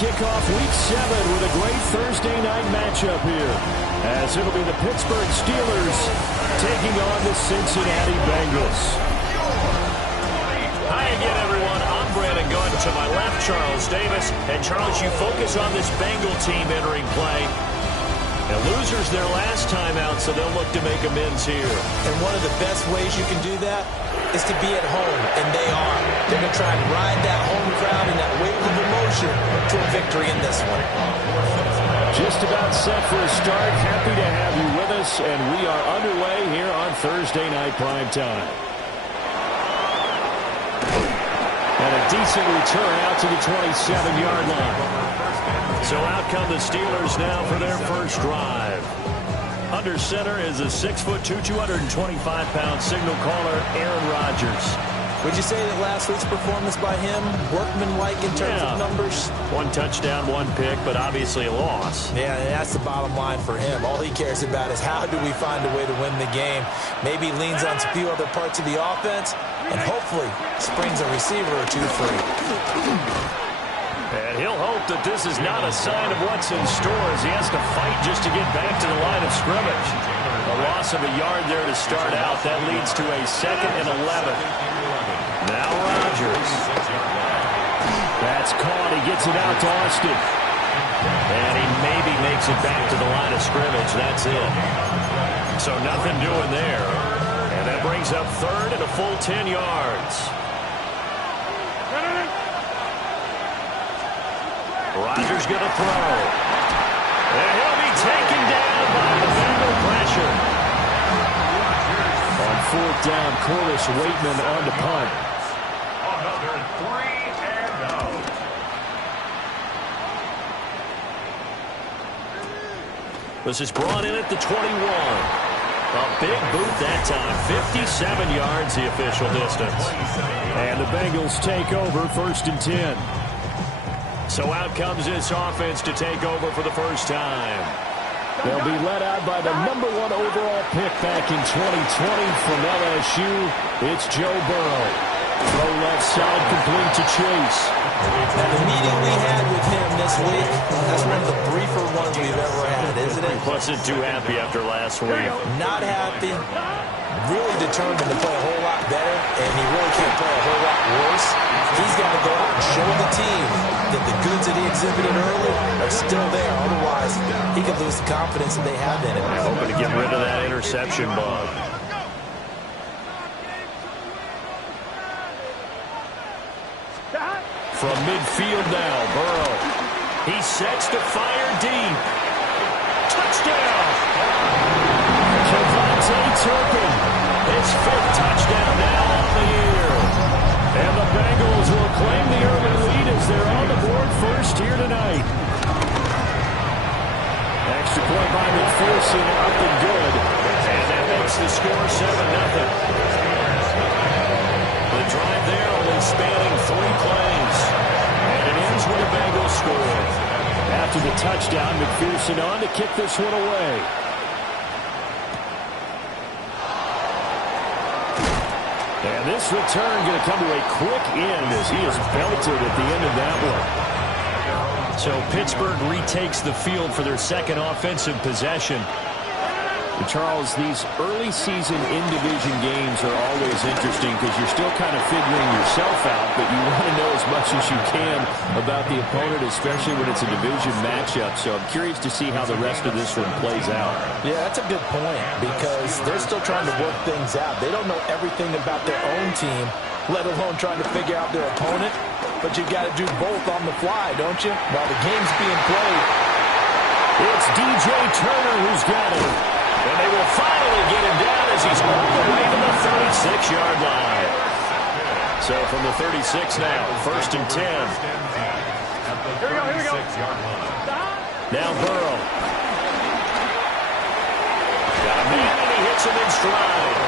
kick off Week 7 with a great Thursday night matchup here, as it'll be the Pittsburgh Steelers taking on the Cincinnati Bengals. Hi again, everyone. I'm Brandon Gunn. To my left, Charles Davis. And, Charles, you focus on this Bengal team entering play. And losers their last time out, so they'll look to make amends here. And one of the best ways you can do that is to be at home, and they are. They're going to try and ride that home crowd and that wave of emotion to a victory in this one. Just about set for a start. Happy to have you with us, and we are underway here on Thursday Night Primetime. And a decent return out to the 27-yard line. So out come the Steelers now for their first drive. Under center is a 6'2", 225-pound signal caller, Aaron Rodgers. Would you say that last week's performance by him, workmanlike in terms of numbers? One touchdown, one pick, but obviously a loss. Yeah, that's the bottom line for him. All he cares about is how do we find a way to win the game. Maybe leans on a few other parts of the offense, and hopefully springs a receiver or two free. And he'll hope that this is not a sign of what's in store as he has to fight just to get back to the line of scrimmage. A loss of a yard there to start out. That leads to a 2nd and 11. Now Rodgers. That's caught. He gets it out to Austin. And he maybe makes it back to the line of scrimmage. That's it. So nothing doing there. And that brings up 3rd and a full 10 yards. Rodgers going to throw. And he'll be taken down by the Bengal pressure. On 4th down, Corliss Waitman on the punt. Another 3 and out. This is brought in at the 21. A big boot that time. 57 yards the official distance. And the Bengals take over 1st and 10. So out comes this offense to take over for the first time. They'll be led out by the #1 overall pick back in 2020 from LSU. It's Joe Burrow. Throw left side complete to Chase. That meeting we had with him this week, that's one of the briefer ones we've ever had, isn't it? Wasn't too happy after last week. Not happy. Really determined to play a whole lot better, and he really can't play a whole lot worse. He's got to go out and show the team that the goods that he exhibited early are still there. Otherwise, he could lose the confidence that they have in him. Hoping to get rid of that interception bug. From midfield now, Burrow. He sets to fire deep. Touchdown! Javonte Turpin. His 5th touchdown now on the year. And the Bengals will claim the early lead as they're on the board first here tonight. Extra point by McPherson, up and good. And that makes the score 7-0. The drive there only spanning 3 plays. And it ends with a Bengals score. After the touchdown, McPherson on to kick this one away. And this return going to come to a quick end as he is belted at the end of that one. So Pittsburgh retakes the field for their 2nd offensive possession. And Charles, these early season in-division games are always interesting because you're still kind of figuring yourself out, but you want to know as much as you can about the opponent, especially when it's a division matchup. So I'm curious to see how the rest of this one plays out. Yeah, that's a good point because they're still trying to work things out. They don't know everything about their own team, let alone trying to figure out their opponent. But you've got to do both on the fly, don't you? While the game's being played. It's DJ Turner who's got it. And they will finally get him down as he's all the way to the 36-yard line. So from the 36 now, 1st and 10. Here we go. Now Burrow. Got a man and he hits him in stride.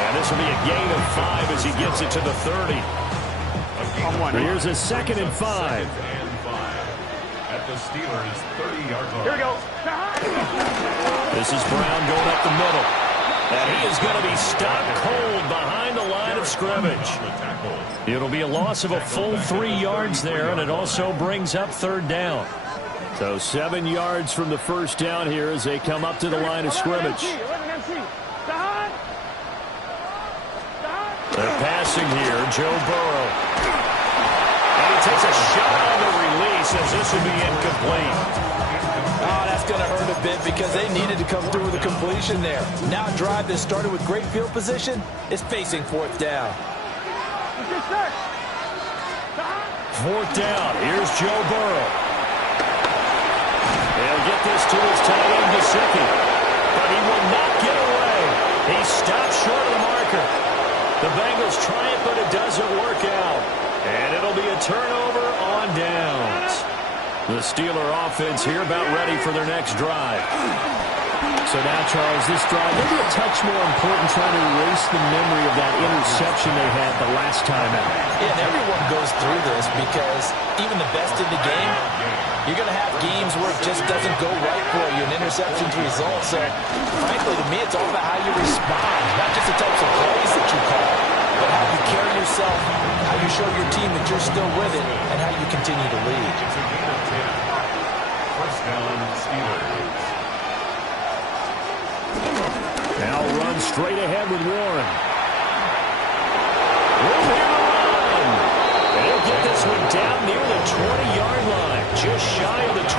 And this will be a gain of 5 as he gets it to the 30. Here's a 2nd and 5. At the Steelers' 30-yard line. Here we go. This is Brown going up the middle. And he is going to be stopped cold behind the line of scrimmage. It'll be a loss of a full 3 yards there, and it also brings up third down. So 7 yards from the first down here as they come up to the line of scrimmage. They're passing here, Joe Burrow. And he takes a shot on the release as this will be incomplete. Oh, that's going to hurt a bit because they needed to come through with a completion there. Now a drive that started with great field position is facing fourth down. Fourth down. Here's Joe Burrow. He'll get this to his tight end, Gesicki. But he will not get away. He stops short of the marker. The Bengals try it, but it doesn't work out. And it'll be a turnover on downs. The Steeler offense here about ready for their next drive. So now, Charles, this drive maybe a touch more important, trying to erase the memory of that interception they had the last time out. Yeah, and everyone goes through this because even the best in the game, you're going to have games where it just doesn't go right for you, and interceptions result. So, frankly, to me, it's all about how you respond, not just the types of plays that you call, but how you carry yourself, how you show your team that you're still with it, and how you continue to lead. First down, Steelers. Now run straight ahead with Warren. Room here to run. And he'll get this one down near the 20-yard line, just shy of the 20.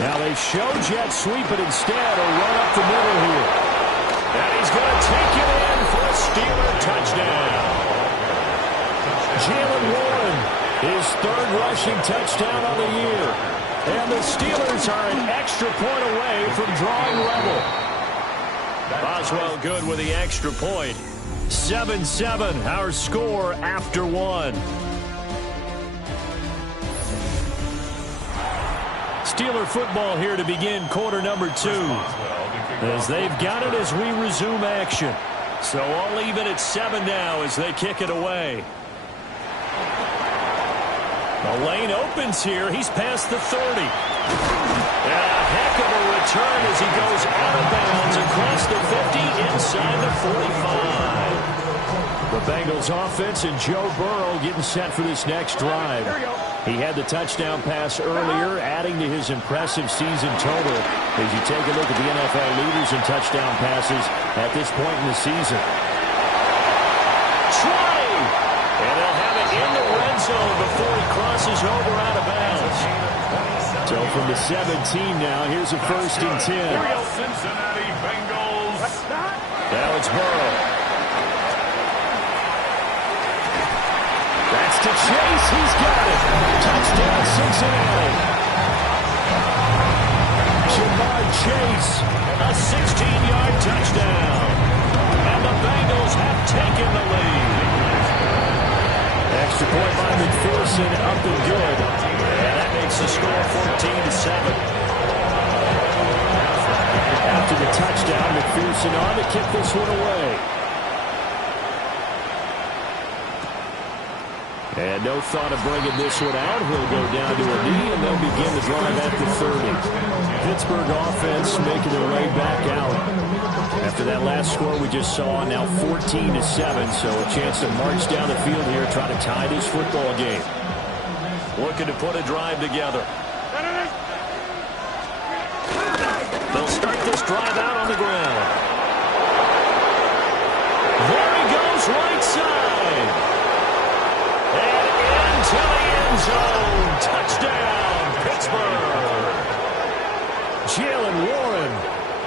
Now they show jet sweep, but instead a run up the middle here. And he's going to take it in for a Steeler touchdown. Jalen Warren, his third rushing touchdown on the year. And the Steelers are an extra point away from drawing level. Boswell good with the extra point. 7-7, our score after one. Steeler football here to begin quarter number 2. As they've got it as we resume action. So all even at 7 now as they kick it away. The lane opens here. He's past the 30. And a heck of a return as he goes out of bounds across the 50 inside the 45. The Bengals offense and Joe Burrow getting set for this next drive. He had the touchdown pass earlier, adding to his impressive season total as you take a look at the NFL leaders in touchdown passes at this point in the season. And they'll have it in the red zone before he crosses over out of bounds. So from the 17 now, here's a 1st and 10. Cincinnati Bengals. Now it's Burrow. That's to Chase. He's got it. Touchdown, Cincinnati. Jamar Chase, a 16-yard touchdown. And the Bengals have taken the lead. Extra point by McPherson, up and good. And that makes the score 14-7. After the touchdown, McPherson on to kick this one away. And no thought of bringing this one out. He'll go down to a knee, and they'll begin the drive at the 30. Pittsburgh offense making their way back out. After that last score we just saw, now 14-7, so a chance to march down the field here, try to tie this football game. Looking to put a drive together. They'll start this drive out on the ground. There he goes, right side. And into the end zone. Touchdown, Pittsburgh. Jalen Warren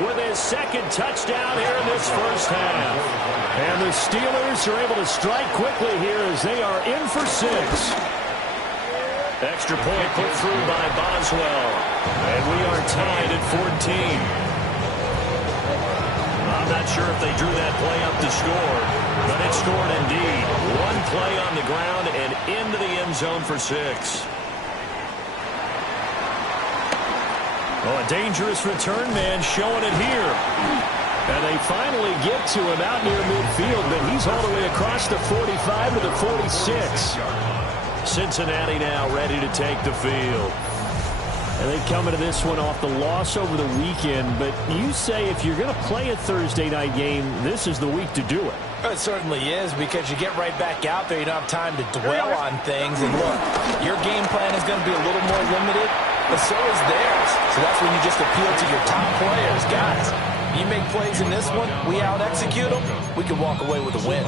with his second touchdown here in this first half. And the Steelers are able to strike quickly here as they are in for 6. Extra point put through by Boswell. And we are tied at 14. I'm not sure if they drew that play up to score, but it scored indeed. One play on the ground and into the end zone for 6. Oh, a dangerous return man showing it here. And they finally get to him out near midfield, but he's all the way across the 45 to the 46. Cincinnati now ready to take the field. And they come into this one off the loss over the weekend, but you say if you're going to play a Thursday night game, this is the week to do it. It certainly is, because you get right back out there. You don't have time to dwell on things. And look, your game plan is going to be a little more limited, but so is theirs. So that's when you just appeal to your top players. Guys, you make plays in this one, we out-execute them, we can walk away with a win.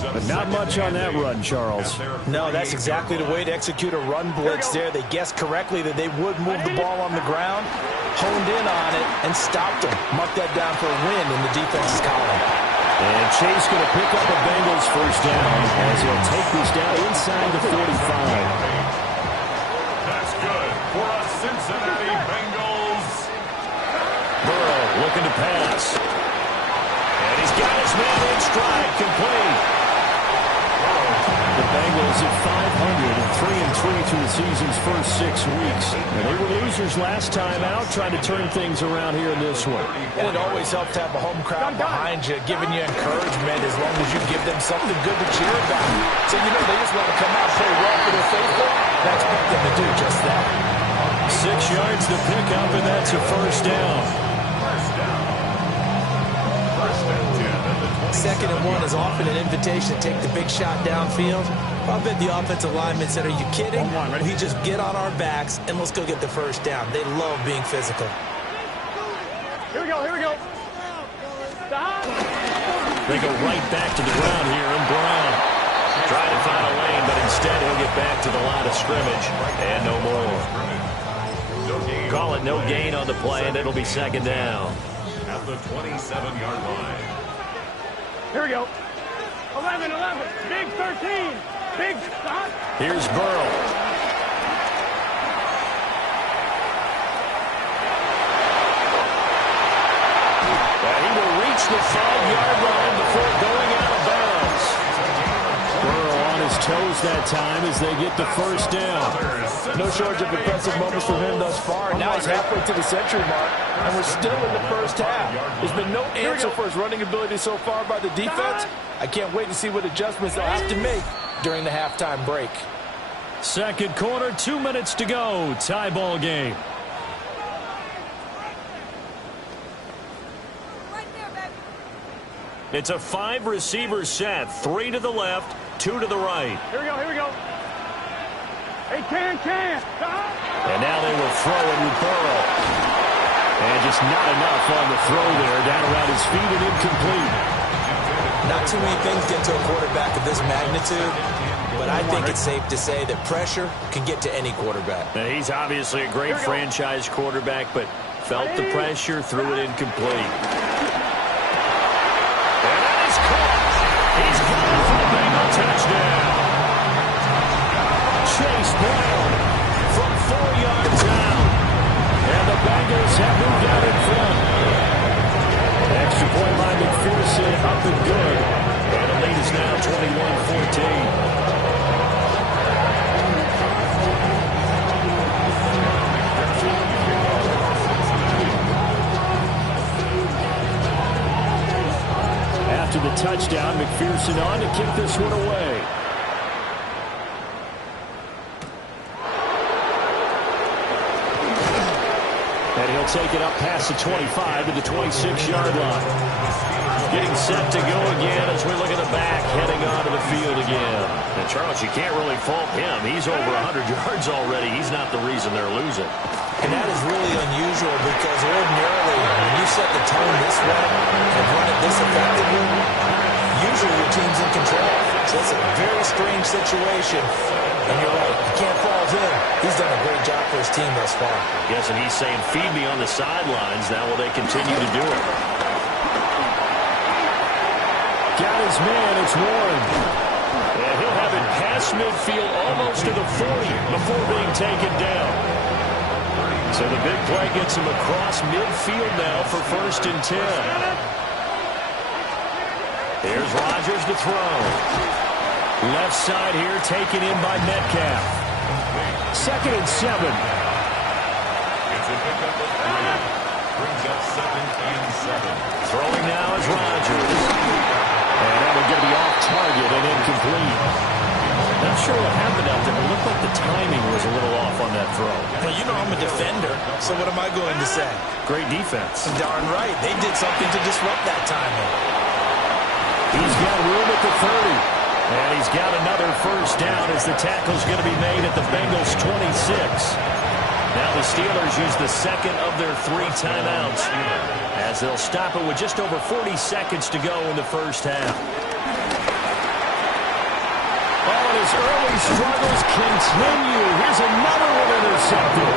But not much on that run, Charles. No, that's exactly the way to execute a run blitz there. They guessed correctly that they would move the ball on the ground, honed in on it, and stopped them. Mark that down for a win in the defense's column. And Chase going to pick up a Bengals first down as he'll take this down inside the 45. That's good for a Cincinnati Bengals. Burrow looking to pass. And he's got his man in stride, complete. The Bengals at 500 and 3-3 through the season's first 6 weeks. And they were losers last time out, trying to turn things around here in this one. And it always helps to have a home crowd behind you, giving you encouragement as long as you give them something good to cheer about. So, they just want to come out and play well for their faithful. I expect them to do just that. 6 yards to pick up, and that's a first down. Second and 1 is often an invitation to take the big shot downfield. I bet the offensive linemen said, are you kidding? We just get on our backs and let's go get the first down. They love being physical. Here we go. They go right back to the ground here, and Brown trying to find a lane, but instead he'll get back to the line of scrimmage, and no more. Call it no gain on the play, and it'll be second down. At the 27-yard line. Here we go. 11, big 13, big stop. Here's Burrow. He will reach the 5-yard line before going out of bounds. Burrow on his toes that time as they get the first down. No shortage of impressive moments from him thus far. Now he's halfway to the century mark, and we're still in the first half. There's been no answer for his running ability so far by the defense. I can't wait to see what adjustments they'll have to make during the halftime break. Second quarter, 2 minutes to go. Tie ball game. It's a 5-receiver set. 3 to the left, 2 to the right. Here we go. Hey, can. And now they will throw it with Burrow. And just not enough on the throw there. Down around his feet and incomplete. Not too many things get to a quarterback of this magnitude, but I think it's safe to say that pressure can get to any quarterback. Now, he's obviously a great franchise quarterback, but felt the pressure, threw it incomplete. And that is caught. He's caught for the Bengal touchdown. Chase Brown from 4 yards out. And the Bengals have moved out in front. Extra point by McPherson up and good. And the lead is now 21-14. After the touchdown, McPherson on to kick this one away. And he'll take it up past the 25 to the 26-yard line. Getting set to go again as we look at the back, heading onto the field again. And Charles, you can't really fault him. He's over 100 yards already. He's not the reason they're losing. And that is really unusual because ordinarily, when you set the tone this way and run it this effectively, usually your team's in control. So it's a very strange situation. And you're right, you can't fault him. He's done a great job for his team thus far. Yes, and he's saying, feed me on the sidelines. Now will they continue to do it? Got his man, it's Warren. And he'll have it past midfield almost to the 40 before being taken down. So the big play gets him across midfield now for 1st and 10. Here's Rodgers to throw. Left side here taken in by Metcalf. 2nd and 7. It's a pickup of 3. Brings up 2nd and 7. Throwing now is Rodgers. And that will get me off target and incomplete. Not sure what happened out there, but it looked like the timing was a little off on that throw. Well, you know I'm a defender, so what am I going to say? Great defense. Darn right. They did something to disrupt that timing. He's got room at the 30. And he's got another first down as the tackle's going to be made at the Bengals' 26. Now the Steelers use the second of their 3 timeouts as they'll stop it with just over 40 seconds to go in the first half. Oh, and his early struggles continue. Here's another one intercepted.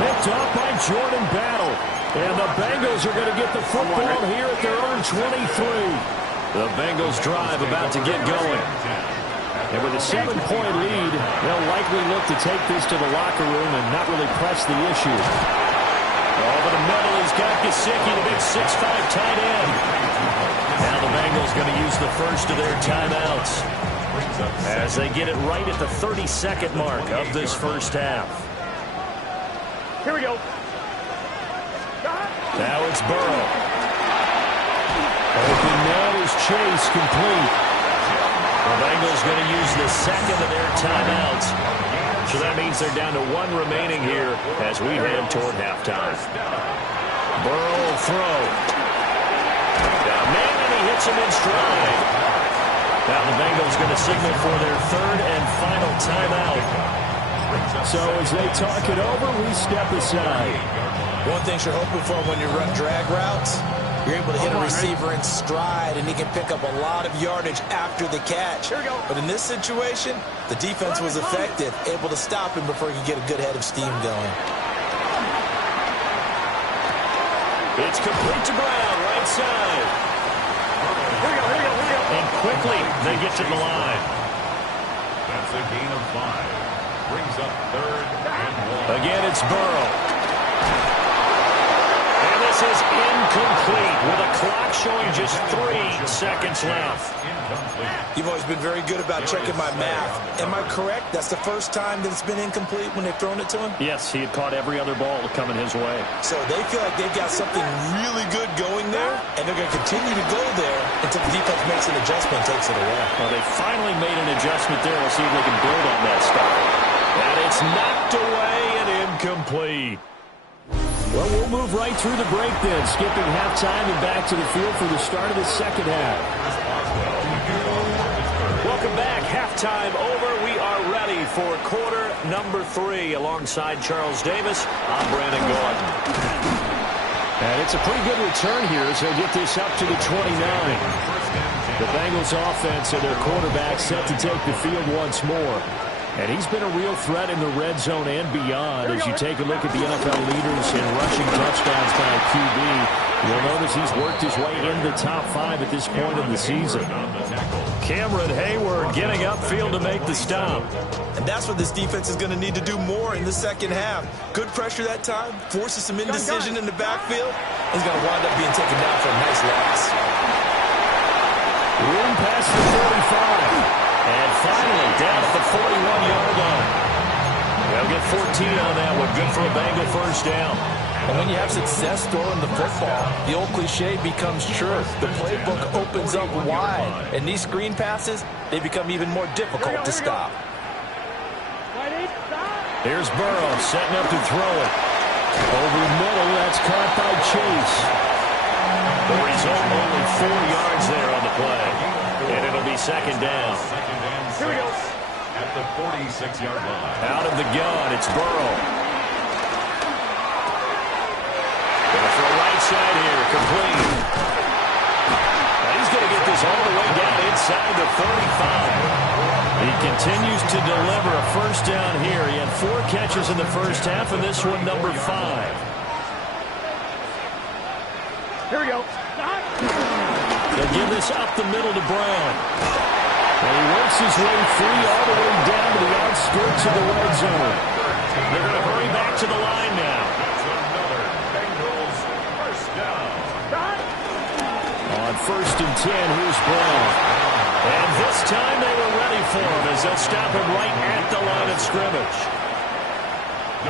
Picked off by Jordan Battle. And the Bengals are going to get the football here at their own 23. The Bengals drive about to get going. And with a 7-point lead, they'll likely look to take this to the locker room and not really press the issue. Over the middle, he's got Gesicki, the big 6'5" tight end. Now the Bengals going to use the first of their timeouts as they get it right at the 32nd mark of this first half. Here we go. Now it's Burrow. Open man is Chase, complete. The Bengals going to use the second of their timeouts. So that means they're down to 1 remaining here as we head toward halftime. Burrow throw. Now man, and he hits him in stride. Now the Bengals going to signal for their 3rd and final timeout. So as they talk it over, we step aside. One thing you're hoping for when you run drag routes, you're able to hit a receiver in stride, and he can pick up a lot of yardage after the catch. But in this situation, the defense was effective, able to stop him before he could get a good head of steam going. It's complete to Brown, right side. Here we go. And quickly, they get to the line. That's a gain of 5. Brings up 3rd and 1. Again, it's Burrow. This is incomplete with a clock showing just 3 seconds left. You've always been very good about checking my math. Am I correct? That's the first time that it's been incomplete when they've thrown it to him? Yes, he had caught every other ball coming his way. So they feel like they've got something really good going there, and they're going to continue to go there until the defense makes an adjustment and takes it away. Well, they finally made an adjustment there. We'll see if they can build on that start. And it's knocked away and incomplete. Well, we'll move right through the break then, skipping halftime and back to the field for the start of the second half. Welcome back. Halftime over. We are ready for quarter number 3. Alongside Charles Davis, I'm Brandon Gordon. And it's a pretty good return here as they'll get this up to the 29. The Bengals offense and their quarterback set to take the field once more. And he's been a real threat in the red zone and beyond. As you take a look at the NFL leaders in rushing touchdowns by QB, you'll notice he's worked his way into the top 5 at this point in the season. Cameron Hayward getting upfield to make the stop. And that's what this defense is going to need to do more in the second half. Good pressure that time, forces some indecision in the backfield. He's going to wind up being taken down for a nice loss. Room past the 45. And finally, down at the 41-yard line. They'll get 14 on that one. Good for a Bengal first down. And when you have success throwing the football, the old cliche becomes true. The playbook opens up wide. And these screen passes, they become even more difficult to stop. Here's Burrow setting up to throw it. Over the middle, that's caught by Chase. The result, only 4 yards there on the play. And it'll be second down. Here we go. At the 46-yard line. Out of the gun, it's Burrow. Going for a right side here, complete. Now he's going to get this all the way down inside the 35. He continues to deliver a first down here. He had 4 catches in the first half, and this one number 5. Here we go. They'll give this up the middle to Brown. And he works his way free all the way down to the outskirts of the red zone. They're going to hurry back to the line now. Another Bengals first down. On 1st and 10, here's Brown. And this time they were ready for him as they'll stop him right at the line of scrimmage.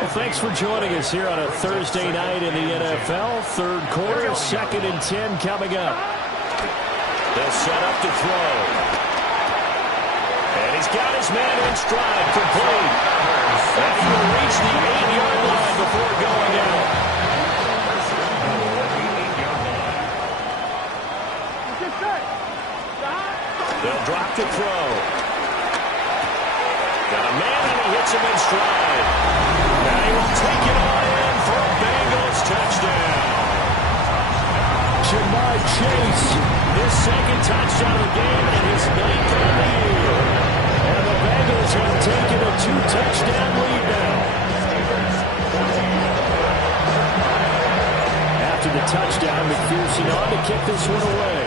Well, thanks for joining us here on a Thursday night in the NFL. Third quarter, 2nd and 10 coming up. They'll set up to throw. And he's got his man in stride, complete. And he will reach the 8-yard line before going out. They'll drop the throw. Got a man and he hits him in stride. Now he will take it on in for a Bengals touchdown. Jamar Chase. His second touchdown of the game and his 9th on the year. And the Bengals have taken a 2-touchdown lead now. After the touchdown, McPherson on to kick this one away.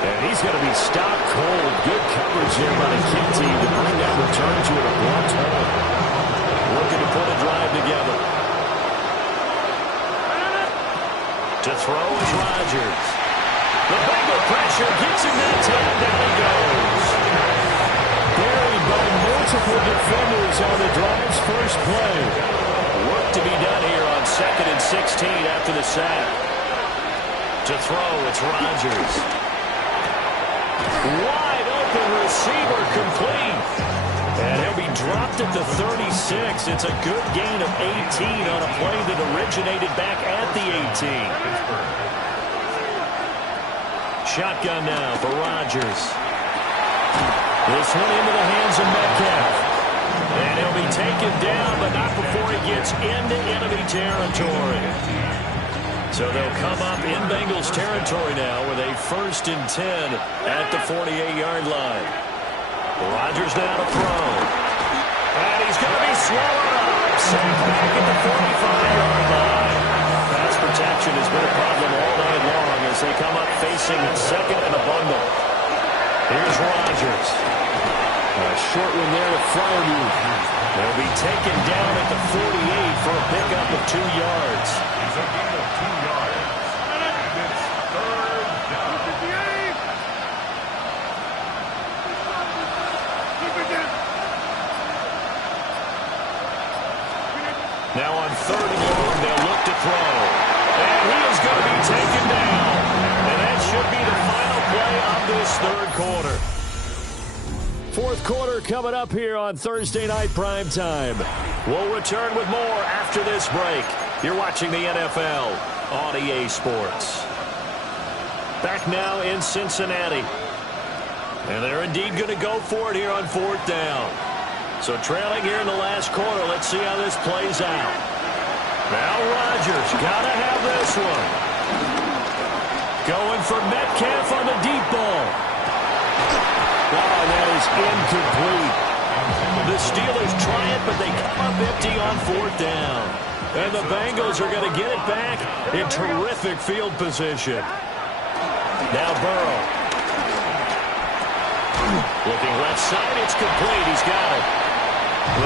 And he's going to be stopped cold. Good coverage there by the kick team to bring that return to a blunt hole. Looking to put a drive together. To throw is Rodgers. The Bengal pressure gets him that time. Down he goes. Buried by multiple defenders on the drive's first play. Work to be done here on 2nd and 16 after the sack. To throw, it's Rodgers. Wide open receiver, complete. And he'll be dropped at the 36. It's a good gain of 18 on a play that originated back at the 18. Shotgun now for Rodgers. This one into the hands of Metcalf. And he'll be taken down, but not before he gets into enemy territory. So they'll come up in Bengals territory now with a 1st and 10 at the 48-yard line. Rodgers now to throw. And he's going to be swallowed up. Sacked back at the 45-yard line. Pass protection has been a problem all night long as they come up facing 2nd and a bundle. Here's Rodgers. A short one there to Fryermuth. They'll be taken down at the 48 for a pickup of 2 yards. He's a gain of 2 yards. And it's 3rd down. Now on 3rd and long, they'll look to throw. And he is going to be taken down. And that should be the final play of this 3rd quarter. 4th quarter coming up here on Thursday Night Prime Time. We'll return with more after this break. You're watching the NFL on EA Sports. Back now in Cincinnati. And they're indeed going to go for it here on 4th down. So trailing here in the last quarter, let's see how this plays out. Now Rodgers, got to have this one. Going for Metcalf on the deep ball. Oh, that is incomplete. The Steelers try it, but they come up empty on 4th down. And the Bengals are going to get it back in terrific field position. Now Burrow. Looking left side, it's complete. He's got it.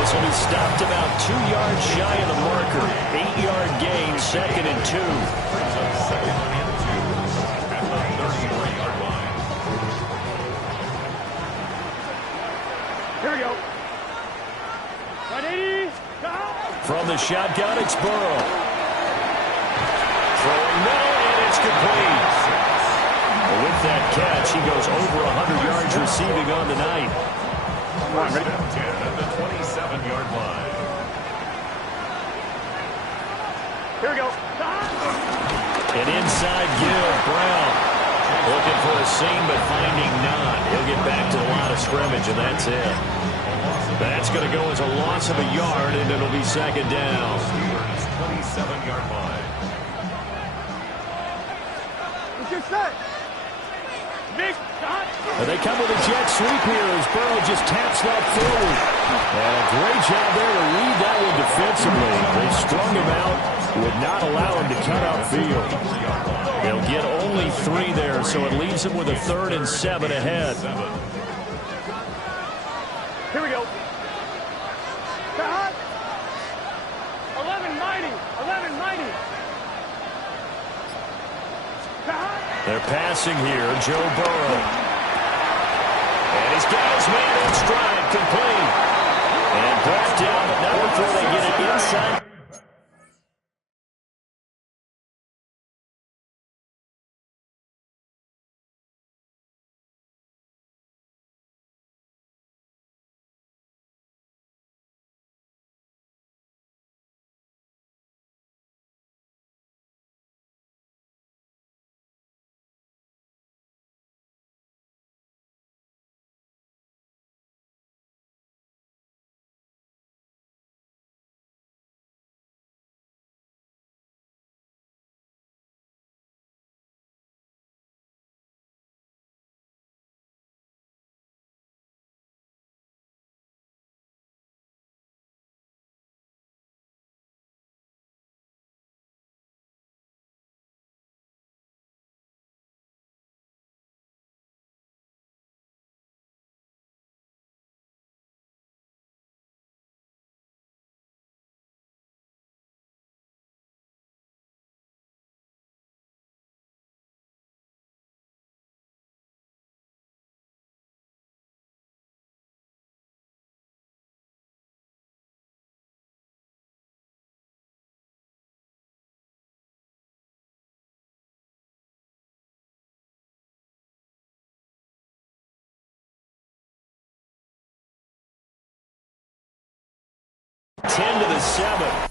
This will be stopped about 2 yards shy of the marker. 8-yard gain, 2nd and 2. Here we go. 180. From the shotgun, it's Burrow. Throwing middle, and it's complete. With that catch, he goes over 100 yards receiving on the night. First and 10 at the 27-yard line. Here we go. An inside give, Brown. Looking for a seam, but finding none. He'll get back to the line of scrimmage, and that's it. That's going to go as a loss of a yard, and it'll be 2nd down. Steelers 27-yard line. What's your set? Big shot. And they come with a jet sweep here as Burrow just taps that forward. And a great job there to read that one defensively. They strung him out, would not allow him to cut outfield. They'll get only 3 there, so it leaves them with a 3rd and 7 ahead. Here we go. Shot. 11 mighty. 11 mighty. Shot. They're passing here, Joe Burrow. And he's got his man in stride, complete. And brought down, but not before they get it inside. 10-7.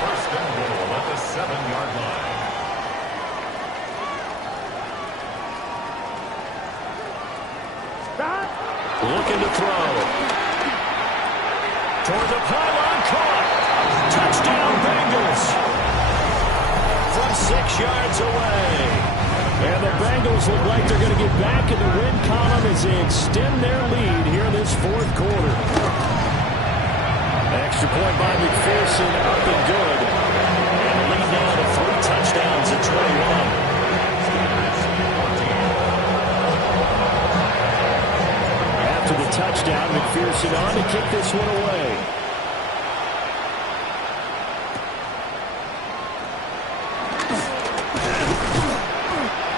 First and goal at the 7-yard line. Stop. Looking to throw. Toward the pylon, caught. Touchdown, Bengals. From 6 yards away. And the Bengals look like they're going to get back in the win column as they extend their lead here in this fourth quarter. Extra point by McPherson, up and good. And the lead now to 3 touchdowns at 21. After the touchdown, McPherson on to kick this one away.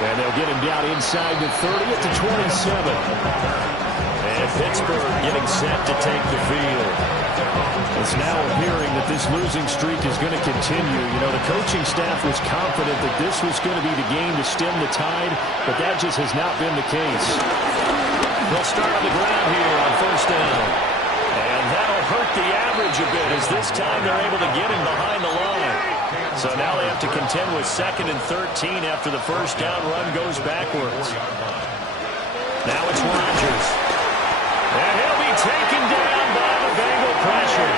And they'll get him down inside the 30 at the 27. And Pittsburgh getting set to take the field. It's now appearing that this losing streak is going to continue. You know, the coaching staff was confident that this was going to be the game to stem the tide, but that just has not been the case. They'll start on the ground here on first down. And that'll hurt the average a bit as this time they're able to get him behind the line. So now they have to contend with 2nd and 13 after the first down run goes backwards. Now it's Rodgers. And he'll be taken down by the Bengal pressure.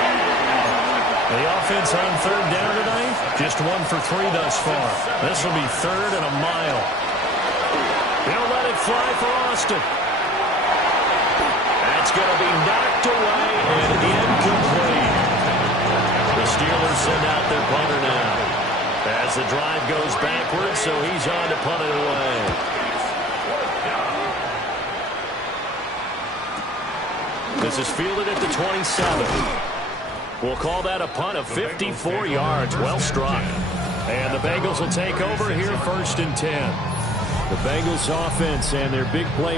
The offense on 3rd down tonight, just 1 for 3 thus far. This will be 3rd and a mile. He'll let it fly for Austin. That's going to be knocked away and incomplete. The Steelers send out their punter now. As the drive goes backwards, so he's on to punt it away. This is fielded at the 27. We'll call that a punt of 54 yards. Well struck. And the Bengals will take over here 1st and 10. The Bengals offense and their big play.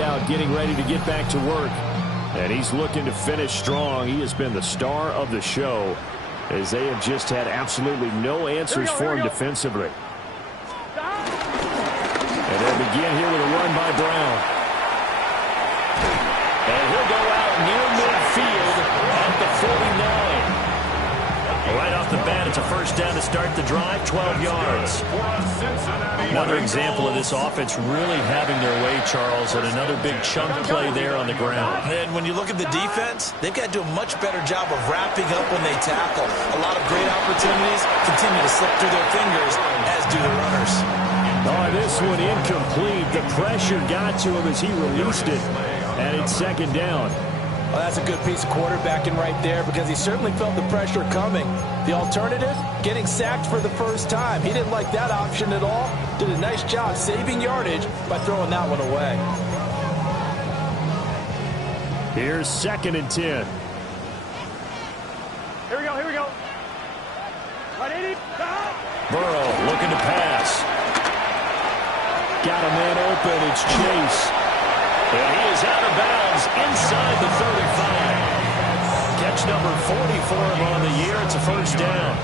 Out getting ready to get back to work, and he's looking to finish strong. He has been the star of the show as they have just had absolutely no answers for him defensively. And they'll begin here with a run by Brown, and he'll go out near midfield at the 49. Right off the bat, it's a first down to start the drive, 12 yards. Another example of this offense really having their way, Charles, and another big chunk play there on the ground. And when you look at the defense, they've got to do a much better job of wrapping up when they tackle. A lot of great opportunities continue to slip through their fingers, as do the runners. Oh, this one incomplete. The pressure got to him as he released it, and it's 2nd down. Well, that's a good piece of quarterbacking right there because he certainly felt the pressure coming. The alternative, getting sacked for the first time. He didn't like that option at all. Did a nice job saving yardage by throwing that one away. Here's 2nd and 10. Here we go, here we go. Right, 80. Burrow looking to pass. Got a man open. It's Chase. And he is out of bounds inside the 35. Catch number 40 for him on the year. It's a first down.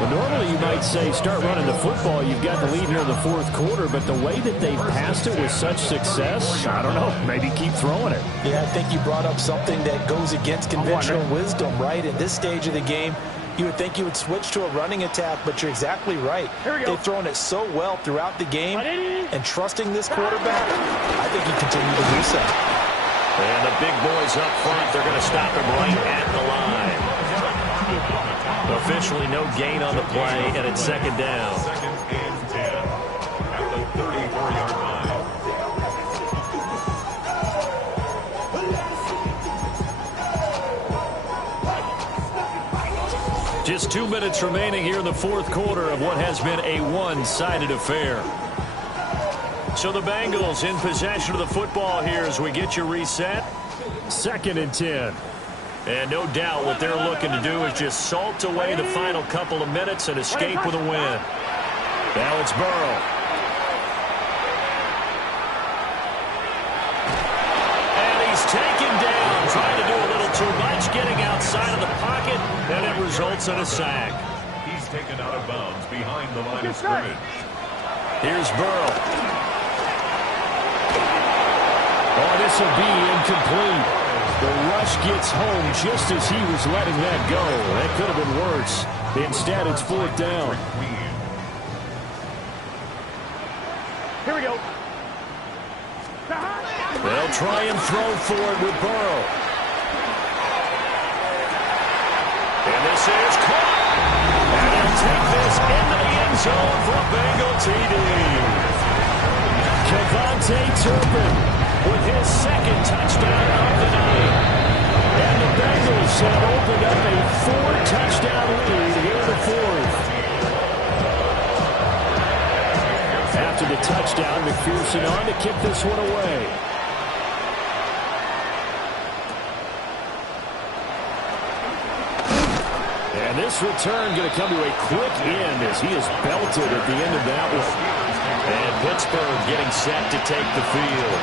Well, normally you might say start running the football. You've got the lead here in the fourth quarter, but the way that they've passed it with such success, I don't know, maybe keep throwing it. Yeah, I think you brought up something that goes against conventional wisdom, right? At this stage of the game, you would think you would switch to a running attack, but you're exactly right. They've thrown it so well throughout the game, and trusting this quarterback, I think he continued to do so. And the big boys up front, they're going to stop him right at the line. Officially no gain on the play, and it's 2nd down. 2nd and 10 at the 34-yard line. Just 2 minutes remaining here in the fourth quarter of what has been a one-sided affair. So the Bengals in possession of the football here as we get you reset. 2nd and 10. And no doubt what they're looking to do is just salt away the final couple of minutes and escape with a win. Now it's Burrow. And he's taken down, trying to do a little too much, getting outside of the pocket, and it results in a sack. He's taken out of bounds behind the line of scrimmage. Here's Burrow. Oh, this will be incomplete. The rush gets home just as he was letting that go. That could have been worse. Instead, it's 4th down. Here we go. They'll try and throw for it with Burrow. And this is caught. And they'll take this into the end zone for a Bengal TD. Javonte Turpin with his 2nd touchdown of the night. And the Bengals have opened up a 4-touchdown lead here in the 4th. After the touchdown, McPherson on to kick this one away. And this return going to come to a quick end as he is belted at the end of that one. And Pittsburgh getting set to take the field.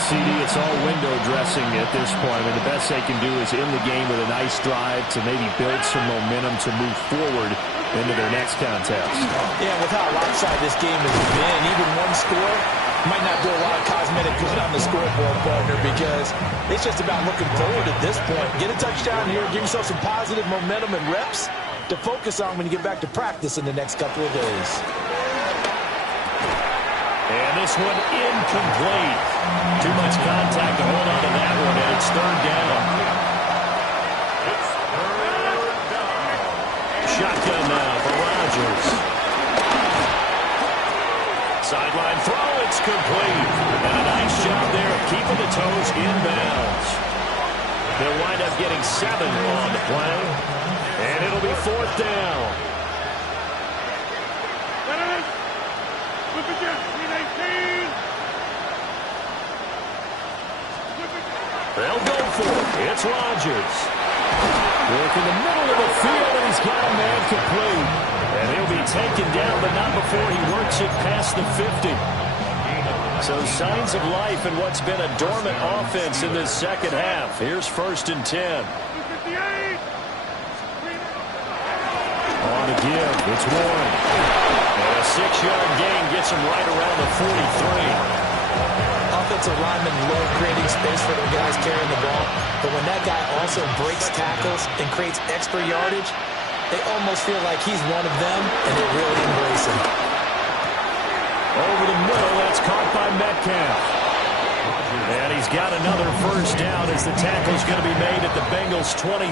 CD, it's all window dressing at this point. I mean, the best they can do is end the game with a nice drive to maybe build some momentum to move forward into their next contest. Yeah, with how lopsided this game has been, even one score might not do a lot of cosmetic good on the scoreboard, partner, because it's just about looking forward at this point. Get a touchdown here, give yourself some positive momentum and reps to focus on when you get back to practice in the next couple of days. And this one incomplete. Too much contact to hold on to that one, and it's 3rd down. Shotgun now for Rodgers. Sideline throw, it's complete. And a nice job there of keeping the toes inbounds. They'll wind up getting 7 on the play. And it'll be 4th down. They'll go for it. It's Rodgers. Work in the middle of the field, and he's got a man complete. And he'll be taken down, but not before he works it past the 50. So signs of life in what's been a dormant offense in this 2nd half. Here's 1st and 10. On to give. It's Warren. And a 6-yard gain gets him right around the 43. Offensive linemen love creating space for their guys carrying the ball, but when that guy also breaks tackles and creates extra yardage, they almost feel like he's one of them, and they really embrace him. Over the middle, that's caught by Metcalf. And he's got another 1st down as the tackle's going to be made at the Bengals' 23.